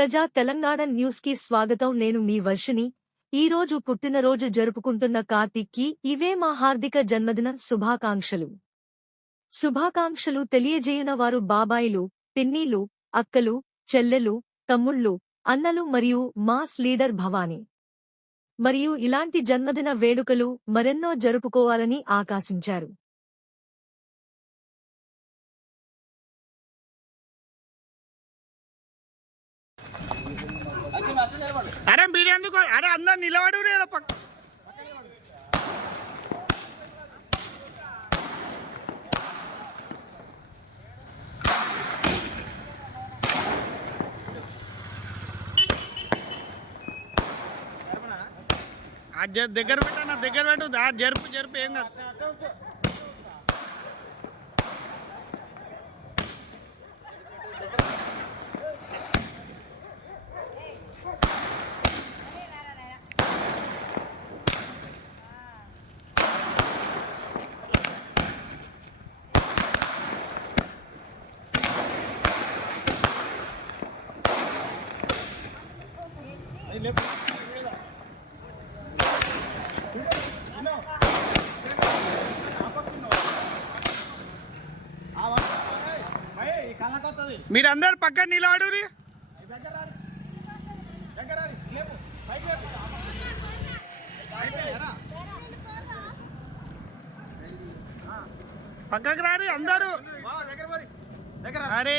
ప్రజా తెలంగాణ న్యూస్కి స్వాగతం. నేను మీ వర్షిని ఈ రోజు పుట్టినరోజు జరుపుకుంటున్న కార్తిక్కి ఇవే మా హార్దిక జన్మదిన శుభాకాంక్షలు. శుభాకాంక్షలు తెలియజేయన వారు బాబాయిలు పిన్నీలు అక్కలు చెల్లెలు తమ్ముళ్ళు అన్నలు మరియు మాస్ లీడర్ భవానీ. మరియు ఇలాంటి జన్మదిన వేడుకలు మరెన్నో జరుపుకోవాలని ఆకాశించారు. అరే అందరు నిలబడు పక్క. దగ్గర పెట్టా నా దగ్గర పెట్టు. దా జరుపు జరుపు ఏం కాదు. మీరందరు పక్కన నిలబడు పక్కకు రారి అందరు. అరే.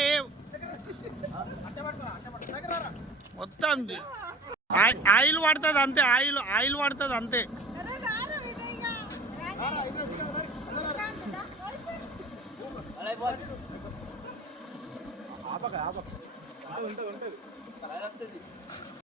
మొత్తం ఆయిల్ పడుతుంది అంతే ఆయిల్ ఆయిల్ పడుతుంది అంతే. ఆపక ఆపక ఉంటుంది ఉంటుంది